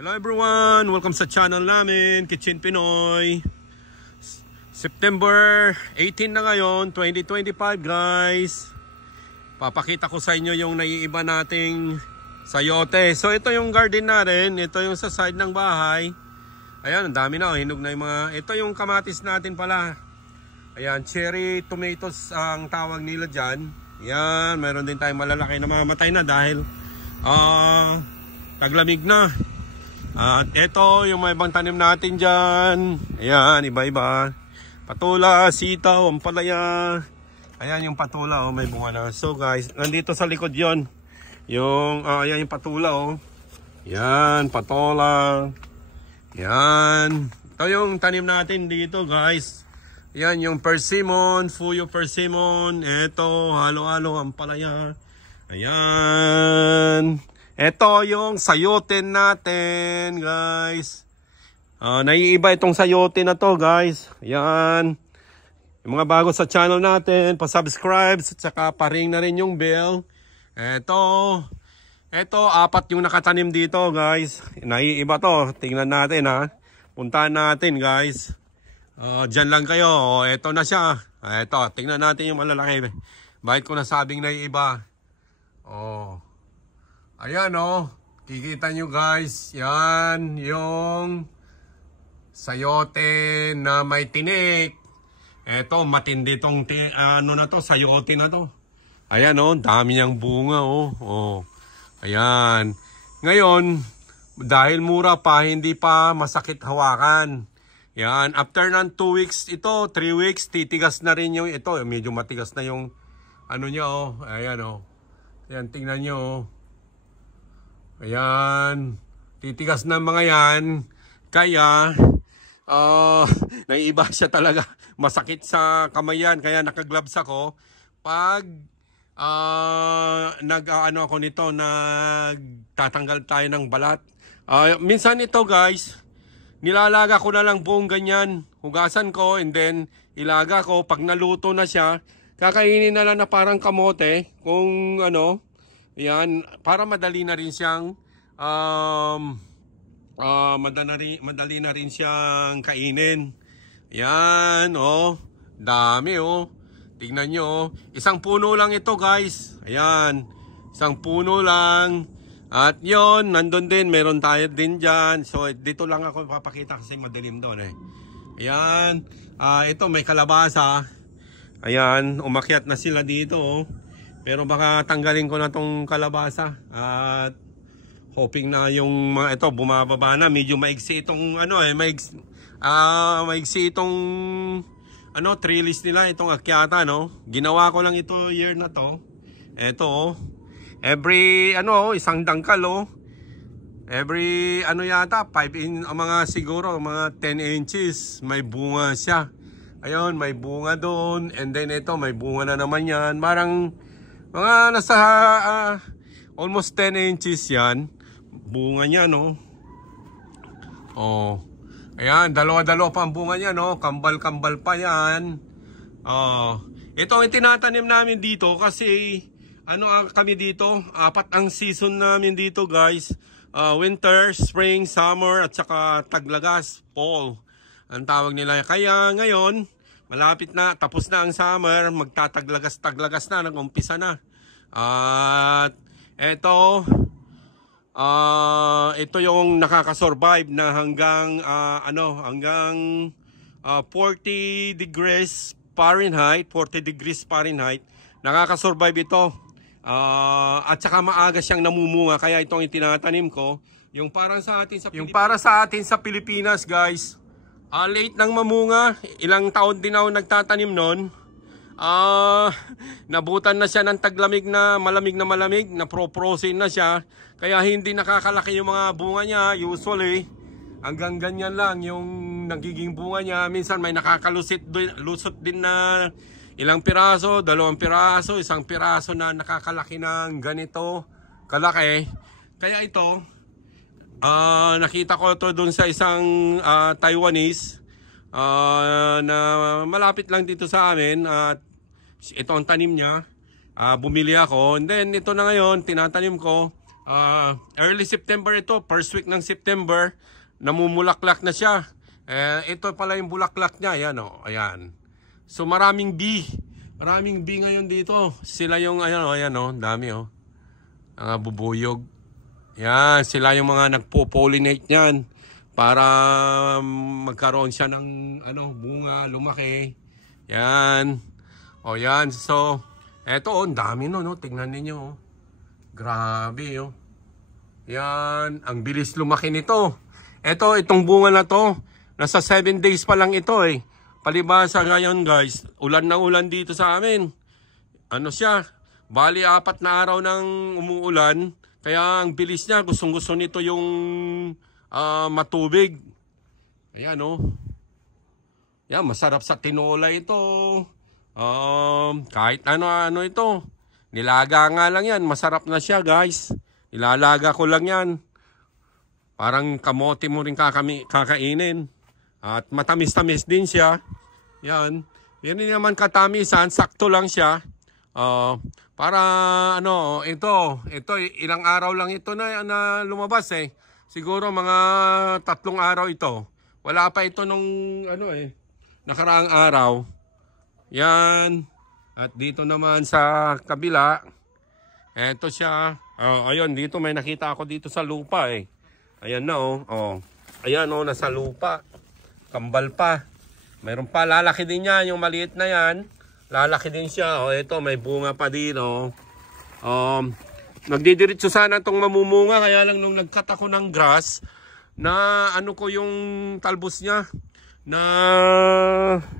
Hello everyone! Welcome sa channel namin, Kitchen Pinoy. September 18 na ngayon, 2025 guys. Papakita ko sa inyo yung naiiba nating sayote. So ito yung garden natin, ito yung sa side ng bahay. Ayan, ang dami na, hinog na yung mga... Ito yung kamatis natin pala. Ayan, cherry tomatoes ang tawag nila dyan. Ayan, meron din tayong malalaki na mamatay na dahil taglamig na. At ito yung may ibang tanim natin dyan. Ayan, iba-iba. Patula, sitaw, ampalaya. Ayan yung patula, oh, may bunga na. So guys, nandito sa likod yon. Yung, ayan yung patula, oh. Ayan, patola. Ayan. Ito yung tanim natin dito guys. Ayan yung persimmon, fuyo persimmon. Ito, halo-halo, ampalaya. Ayan. Ito yung sayote natin, guys. Naiiba itong sayote na to, guys. Ayan. Yung mga bago sa channel natin, pa-subscribe, at saka pa-ring na rin yung bell. Ito, apat yung nakatanim dito, guys. Naiiba to. Tingnan natin, ha. Puntahan natin, guys. Diyan lang kayo. Ito na siya. Ito, tingnan natin yung malalaki. Bakit ko nasabing naiiba? Ayan kikita nyo guys, yan yung sayote na may tinik. Eto, matindi tong sayote na to. Ayan dami niyang bunga Ayan. Ngayon, dahil mura pa, hindi pa masakit hawakan. Yan, after ng 2 weeks ito, 3 weeks, titigas na rin yung ito. Medyo matigas na yung niya Ayan Ayan, tingnan nyo Ayan, titigas na mga yan. Kaya, naiiba siya talaga. Masakit sa kamay yan. Kaya nakagloves ako. Pag ako nito, nagtatanggal tayo ng balat. Minsan ito guys, nilalaga ko na lang buong ganyan. Hugasan ko and then ilaga ko. Pag naluto na siya, kakainin na lang na parang kamote. Kung yan, para madali na rin siyang madali na rin siyang kainin. Yan, dami Tingnan nyo, isang puno lang ito guys. Ayan, isang puno lang. At yon, nandun din, meron tayo din dyan. So dito lang ako papakita kasi madilim doon Ayan, ito may kalabasa. Ayan, umakyat na sila dito Pero baka tanggalin ko na tong kalabasa at hoping na yung mga ito bumababa na. Medyo maigsi itong maigsi itong trellis nila, itong akyata Ginawa ko lang ito year na to. Ito every isang dangkal every yata 5 mga siguro mga 10 inches may bunga siya. Ayun, may bunga doon and then ito may bunga na naman yan. Parang mga nasa almost 10 inches yan. Bunga niya Ayan, dalawa-dalawa pa ang bunga niya Kambal-kambal pa yan. Ito ang itinatanim namin dito kasi kami dito, 4 ang season namin dito guys. Winter, spring, summer at saka taglagas, fall ang tawag nila. Kaya ngayon malapit na, tapos na ang summer, magtataglagas-taglagas na, nag-umpisa na. At ito yung nakakasurvive na hanggang 40 degrees Fahrenheit, nakakasurvive ito. At saka maaga siyang namumunga, kaya itong itinatanim ko, yung para sa atin sa Pilipinas guys. Late nang mamunga, ilang taon din ako nagtatanim noon. Nabutan na siya ng taglamig na malamig, na pro-frozen na siya. Kaya hindi nakakalaki yung mga bunga niya. Usually, hanggang ganyan lang yung nagiging bunga niya. Minsan may nakakalusot din na ilang piraso, 2 piraso, 1 piraso na nakakalaki ng ganito kalaki. Kaya ito, nakita ko ito dun sa isang Taiwanese na malapit lang dito sa amin at ito ang tanim niya. Bumili ako and then ito na ngayon tinatanim ko. Early September ito, first week ng September, namumulaklak na siya. Ito pala yung bulaklak niya, ayan o, ayan. So maraming bee ngayon dito. Sila yung, ayan o, dami o. Ang bubuyog. Yan, sila yung mga nagpo-pollinate niyan para magkaroon siya ng bunga, lumaki. Yan. O yan, so eto ang dami no, tingnan niyo. Grabe oh. Yan, ang bilis lumaki nito. Itong bunga na to, nasa 7 days pa lang ito eh. Palibasa ngayon guys, ulan na ulan dito sa amin. Ano siya? Bali 4 na araw nang umuulan. Kaya ang bilis niya, gustong-gusto nito yung matubig. Ayan oh. Yan, masarap sa tinola ito. Kahit ano ito. Nilaga nga lang yan. Masarap na siya guys. Ilalaga ko lang yan. Parang kamote mo rin kakainin. At matamis-tamis din siya. Yan. Yan din naman katamisan. Sakto lang siya. Para ito ilang araw lang ito na lumabas eh. Siguro mga 3 araw ito. Wala pa ito nung nakaraang araw. Yan. At dito naman sa kabila, eto siya. Ayun, dito may nakita ako dito sa lupa eh. Ayan na oh. Ayan oh, nasa lupa. Kambal pa. Mayroon pa, lalaki din yan. Yung maliit na yan, lalaki din siya. Ito, may bunga pa din nagdidiretso sana itong mamumunga. Kaya lang nung nagkat ako ng grass, na ko yung talbos niya, na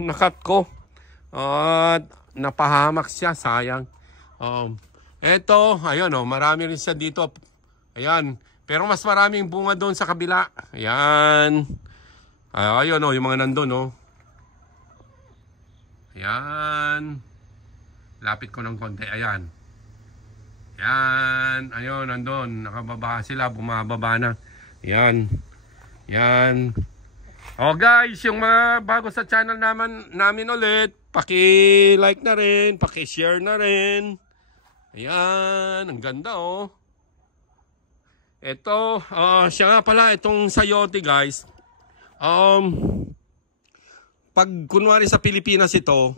nakat ko. At napahamak siya, sayang. Eto, ayun marami rin siya dito. Ayan, pero mas maraming bunga doon sa kabila. Ayan. Ayun yung mga nandun Ayan. Lapit ko ng konti, ayan. Ayan, ayun, nandun. Nakababa sila, bumababa na. Ayan. Ayan. Guys, yung mga bago sa channel namin ulit, paki-like na rin, paki-share na rin. Ayan, ang ganda Ito, siya nga pala, itong sayote guys. Pag kunwari sa Pilipinas ito,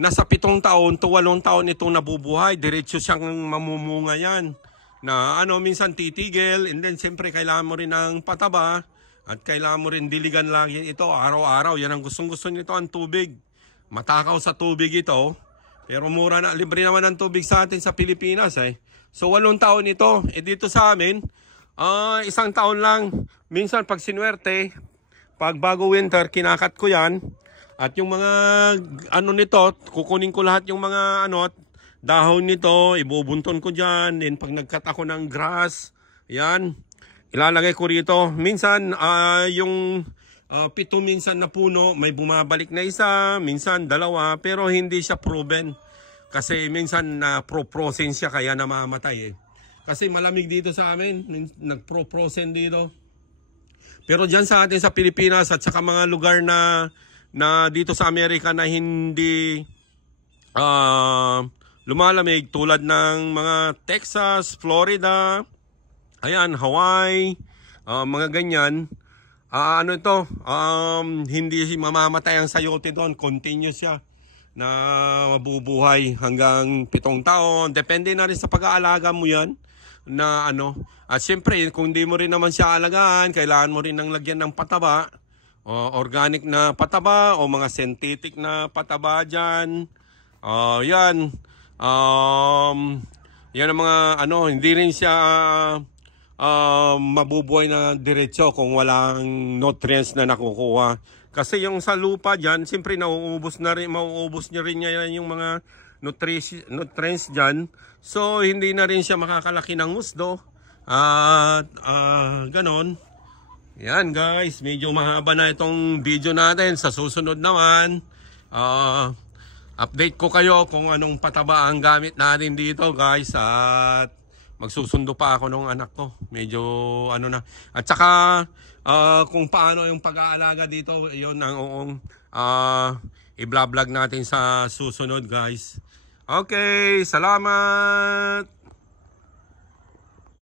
nasa 7 taon to 8 taon itong nabubuhay. Diretso siyang mamumunga yan. Na minsan titigil, and then siyempre kailangan mo rin ng pataba. At kailangan mo rin diligan lagi ito araw-araw. Yan ang gustong-gusto nito, ang tubig. Matakaw sa tubig ito. Pero mura na, libre naman ang tubig sa atin sa Pilipinas eh. So 8 taon ito. Dito sa amin, 1 taon lang. Minsan pag sinuwerte, pag bago winter, kinakat ko yan. At yung mga nito, kukunin ko lahat yung mga dahon nito, ibubunton ko dyan. Then pag nagkat ako ng grass, yan, ilalagay ko rito. Minsan, yung 7 minsan na puno, may bumabalik na 1, minsan 2, pero hindi siya proven. Kasi minsan pro-prosen siya kaya namamatay eh. Kasi malamig dito sa amin, nagpro-prosen dito. Pero dyan sa atin sa Pilipinas at saka mga lugar na dito sa Amerika na hindi lumalamig tulad ng mga Texas, Florida, ayan, Hawaii, mga ganyan. Hindi mamamatay ang sayote doon. Continuous siya na mabubuhay hanggang 7 taon. Depende na rin sa pag-aalaga mo yan. At syempre, kung di mo rin naman siya alagaan, kailangan mo rin ng lagyan ng pataba. Organic na pataba o mga synthetic na pataba dyan. Yan. Yan ang mga hindi rin siya mabubuhay na diretso kung walang nutrients na nakukuha. Kasi yung sa lupa dyan, siyempre mauubos niya rin yung mga nutrients dyan. So hindi na rin siya makakalaki ng husdo. At ganon. Yan guys, medyo mahaba na itong video natin. Sa susunod naman, update ko kayo kung anong pataba ang gamit natin dito guys. At magsusundo pa ako ng anak ko. Medyo na. At saka kung paano yung pag-aalaga dito, yun ang i-vlog natin sa susunod guys. Okay, salamat!